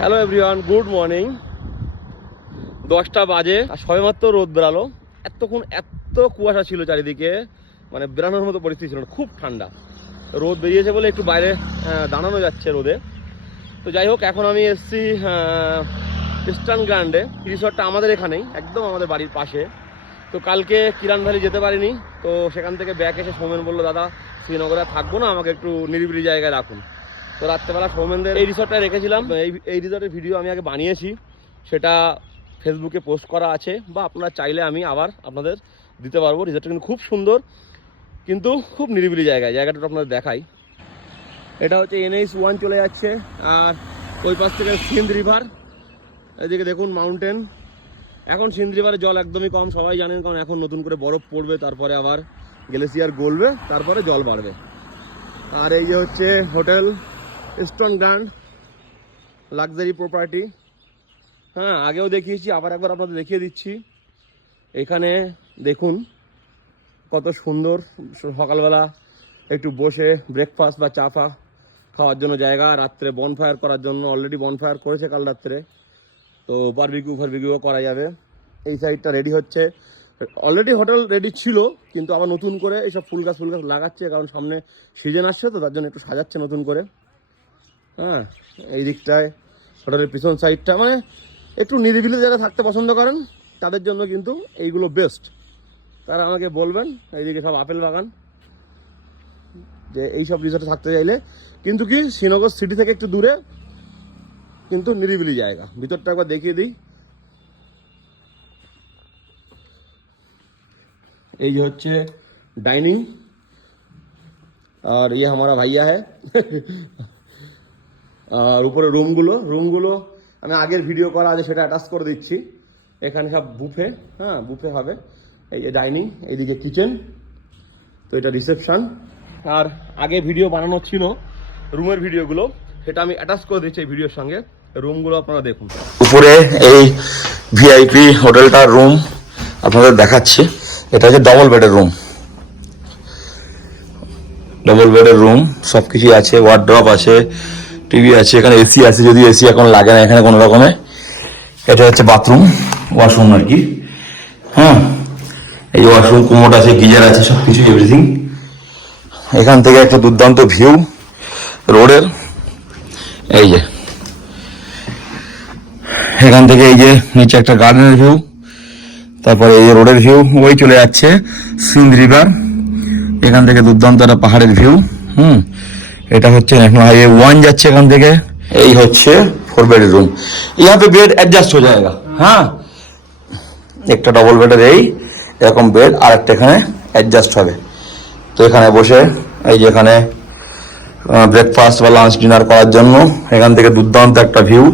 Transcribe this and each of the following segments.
Hello everyone good morning দশটা বাজে, আর সবেমাত্র রোদ বেরালো। এতক্ষণ এত কুয়াশা ছিল চারিদিকে মানে বেরানোর মতো পরিস্থিতি ছিল খুব ঠান্ডা। রোদ বেরিয়েছে বলে একটু বাইরে দাঁড়ানো যাচ্ছে রোদে। তো যাই হোক, এখন আমি এসেছি ইস্টার্ন গ্র্যান্ডে রিসর্টটা আমাদের এখানেই, একদম আমাদের বাড়ির পাশে। তো কালকে কিরান ভ্যালি যেতে পারিনি, তো সেখান থেকে ব্যাক এসে সৌমেন বলল, দাদা, শ্রীনগরে থাকব না, আমাকে একটু নিরিবিলি জায়গায় রাখুন। তো রাত্রেবেলা সৌমেনদের এই রিসর্টটা রেখেছিলাম। এই এই রিসর্টের ভিডিও আমি আগে বানিয়েছি। সেটা ফেসবুকে পোস্ট করা আছে বা আপনারা চাইলে আমি আবার আপনাদের দিতে পারব। রিসর্টটা কিন্তু খুব সুন্দর কিন্তু খুব নিরিবিলি জায়গায়। জায়গাটা আপনাদের দেখাই। এটা হচ্ছে এনএইচ ওয়ান চলে যাচ্ছে আর ওই পাশ থেকে সিন্ধ রিভার। এদিকে দেখুন মাউন্টেন। এখন সিন্ধ রিভারের জল একদমই কম সবাই জানেন কারণ এখন নতুন করে বরফ পড়বে তারপরে আবার গ্লেসিয়ার গলবে তারপরে জল বাড়বে। আর এই যে হচ্ছে hotel stone grand luxury property হ্যাঁ আগেও দেখিয়েছি, আবার একবার আপনাদের দেখিয়ে দিচ্ছি। এখানে দেখুন, কত সুন্দর সকালবেলা একটু বসে ব্রেকফাস্ট বা চা ফা খাওয়ার জন্য জায়গা, রাত্রে বনফায়ার করার জন্য অলরেডি বনফায়ার করেছে কাল রাত্রে। তো বারবিকিউ ফারবিকিউ করা যাবে। এই সাইডটা রেডি হচ্ছে। অলরেডি হোটেল রেডি ছিল, কিন্তু আবার নতুন করে এইসব ফুল গাছ ফুল গাছ লাগাচ্ছে, কারণ সামনে সিজন আসছে, তো তার জন্য একটু সাজাচ্ছে নতুন করে। হ্যাঁ এই দিকটায় হোটেলের পিছন সাইডটা মানে একটু নিরিবিলি জায়গায় থাকতে পছন্দ করেন তাদের জন্য কিন্তু এইগুলো বেস্ট তারা আমাকে বলবেন এইদিকে সব আপেল বাগান যে এই সব রিসর্টে থাকতে চাইলে কিন্তু কি শ্রীনগর সিটি থেকে একটু দূরে কিন্তু নিরিবিলি জায়গা ভিতরটা একবার দেখিয়ে দিই এই যে হচ্ছে ডাইনিং আর ये हमारा भैया है আর উপরে রুমগুলো রুমগুলো আমি আগের ভিডিও করা আছে, সেটা অ্যাটাচ করে দিচ্ছি। এখানে সব বুফে হ্যাঁ বুফে হবে। এই যে ডাইনিং এইদিকে কিচেন তো এটা রিসেপশন আর আগে ভিডিও বানানো ছিল রুমের ভিডিওগুলো সেটা আমি অ্যাটাচ করে দিচ্ছি এই ভিডিওর সঙ্গে। রুমগুলো আপনারা দেখুন। উপরে এই ভিআইপি হোটেলটার রুম আপনাদের দেখাচ্ছি। এটা হচ্ছে ডবল বেডের রুম ডবল বেডের রুম সব কিছুই আছে ওয়ার্ড্রপ আছে টিভি আছে, এখানে এসি আছে, যদি এসি এখন লাগে না এখানে কোনো রকমে। এটা হচ্ছে বাথরুম, ওয়াশরুম আর কি। হ্যাঁ এই ওয়াশরুম কুমোট আছে, গিজার আছে সব কিছু এভরিথিং এখান থেকে একটা দুর্দান্ত ভিউ রোডের। এই যে। এখান থেকে এই যে নিচে একটা গার্ডেনের ভিউ তারপরে এই যে রোডের ভিউ ওই চলে যাচ্ছে সিন্ধ রিভার এখান থেকে দুর্দান্ত একটা পাহাড়ের ভিউ হুম। এটা হচ্ছে ন্যাশনাল হাইওয়ে ওয়ান যাচ্ছে এখান থেকে। এই হচ্ছে ফোর বেডের রুম ইহা पे বেড অ্যাডজাস্ট হয়ে যায়গা। হ্যাঁ। একটা ডবল বেডের এই এরকম বেড আর একটা এখানে অ্যাডজাস্ট হবে। তো এখানে বসে এই যে এখানে ব্রেকফাস্ট বা লাঞ্চ ডিনার করার জন্য এখান থেকে দুর্দান্ত একটা ভিউ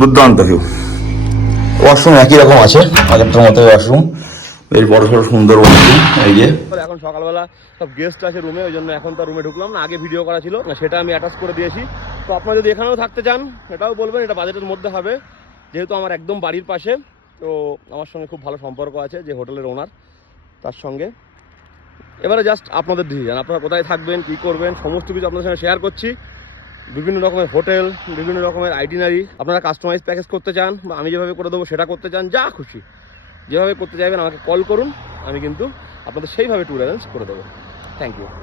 দুর্দান্ত ভিউ ওয়াশরুম একই রকম আছে আগেরটার মতো ওয়াশরুম বেশ বড় সড়ো সুন্দর এই যে। এখন সকালবেলা সব গেস্ট আছে রুমে ওই জন্য এখন তো রুমে ঢুকলাম না, আগে ভিডিও করা ছিল। না, সেটা আমি অ্যাটাচ করে দিয়েছি। তো আপনারা যদি এখানেও থাকতে চান এটাও বলবেন, এটা বাজেটের মধ্যে হবে। যেহেতু আমার একদম বাড়ির পাশে, তো আমার সঙ্গে খুব ভালো সম্পর্ক আছে, যে হোটেলের ওনার তার সঙ্গে। এবারে জাস্ট আপনাদের ডিসিশন আপনারা কোথায় থাকবেন, কী করবেন, সমস্ত কিছু আপনাদের সঙ্গে শেয়ার করছি। বিভিন্ন রকমের হোটেল, বিভিন্ন রকমের আইটিনারি আপনারা কাস্টমাইজ প্যাকেজ করতে চান, বা আমি যেভাবে করে দেবো, সেটা করতে চান, যা খুশি। যেভাবে করতে চাইবেন আমাকে কল করুন, আমি কিন্তু আপনাদের সেইভাবে ট্যুর অ্যারেঞ্জ করে দেবো। Thank you